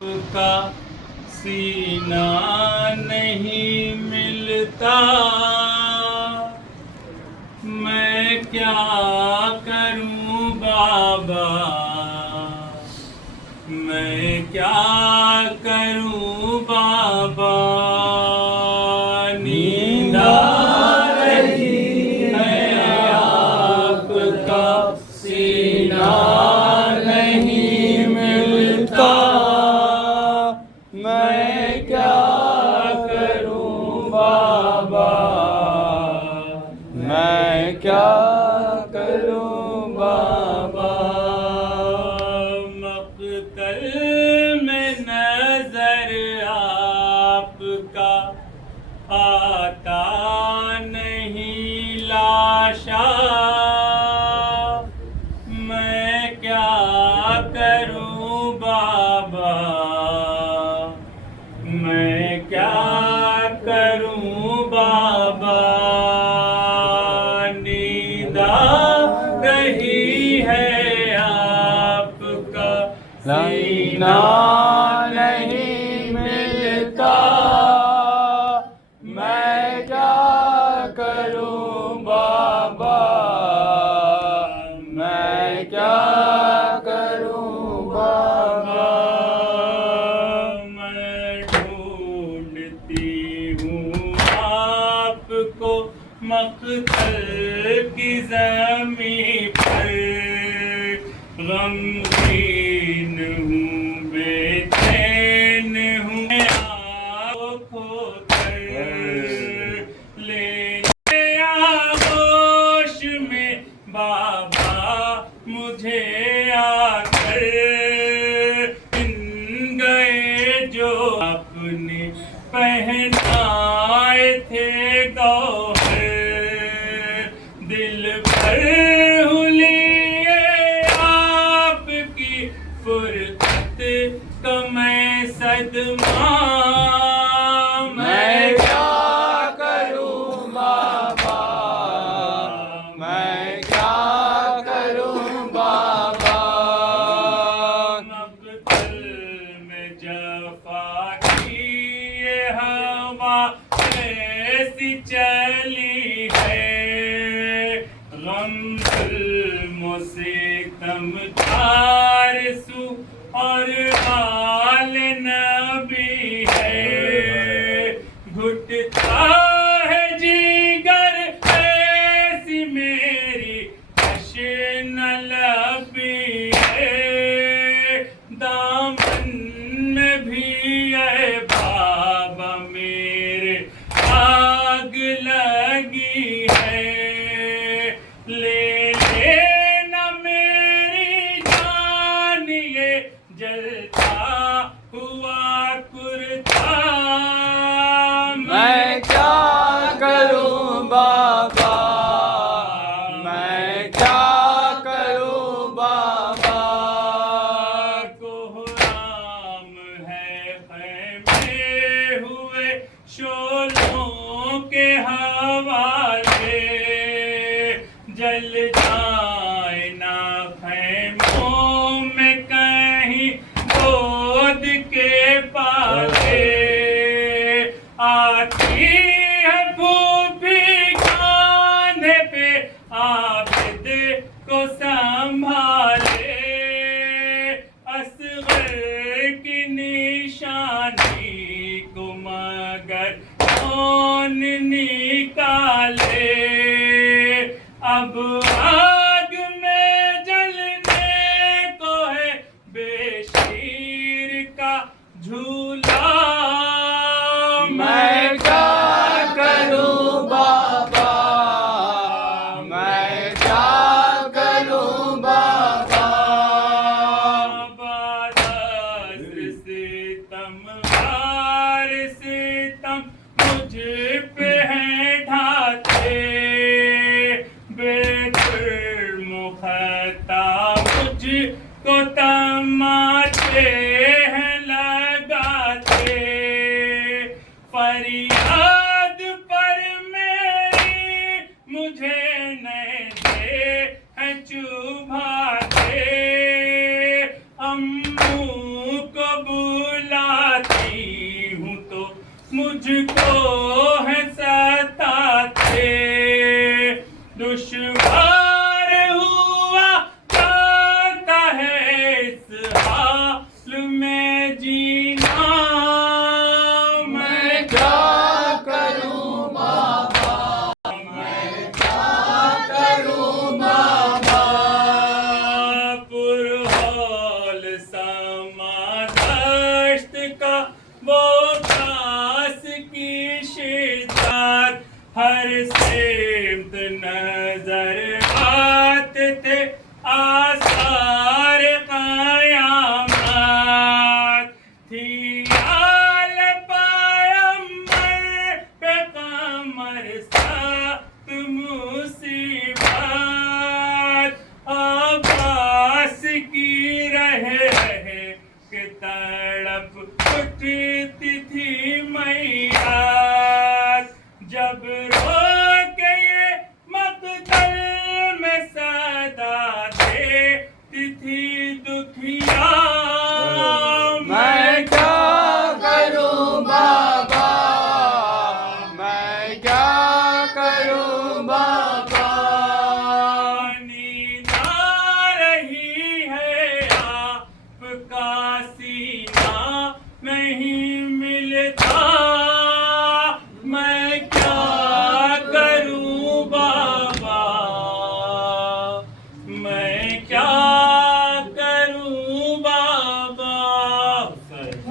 का सीना नहीं मिलता, मैं क्या करूं बाबा, मैं क्या करूं बाबा। नींद आ रही है आपका सीना नहीं मिलता, मैं क्या करूं बाबा, मैं क्या करूं बाबा। मक़तल में नजर आपका आता नहीं लाशा, मैं क्या करूं बाबा, मैं क्या करूं बाबा। नींद आ रही है आपका सीना नहीं मिलता, मैं क्या करूं बाबा, मैं क्या करूं बाबा। मैं ढूंढती हूँ आपको मक़तल की ज़मीं पर, गमगीन हूँ बेचैन हूँ आपको कर ले आगोश में बाबा मुझे आकर। इन गए जो आपने पहनाए थे गौहर, दिल पर हुलिए आपकी फुरकत का मैं सदमा, मैं क्या करूं बाबा, मैं क्या करूं बाबा। मक़तल में जफ़ा की ये हवा ऐसी चली है, गम ज़ुल्म सितम आरज़ू और हाल नबी है। घुटता है जिगर ऐसी मेरी तश्न लबी है, दामन में भी है बाबा मेरे आग लगी है। ले लेना मेरी जान ये जलता हुआ कुर्ता, मैं क्या करूं बाबा, मैं क्या करूं बाबा। कोहराम है ख़ैमे हुए शोलों के हवाले, जल जाए ना ख़ैमों में कहीं गोद के पाले। आती है फूफी कांधे पे आबिद को संभाले, असग़र की निशानी को मगर कौन निकाले। अब आग में जलने को है बेशीर का झूला, मैं क्या करूं बाबा, मैं क्या करूं बाबा। बादल सितम हार सितम मुझ पे है ढाते, बेजुर्म-ओ-ख़ता मुझको तमाचे हैं लगाते। फरियाद पर मेरी मुझे नहीं दे है चुभाते, अम्मू को बुला मुझको है सताते, दुश्वार हुआ जाता है इस हाल में जीना। मैं क्या करूं बाबा, मैं क्या करूं बाबा, पुरहौल समादश्त का वो खास की शिद्दत, हर सिमत नजर आते थे आसार क़यामत, थी आल पैगंबर पे कमर सख्त मुसीबत, अब्बास की रहे के तड़प उठती थी मैया।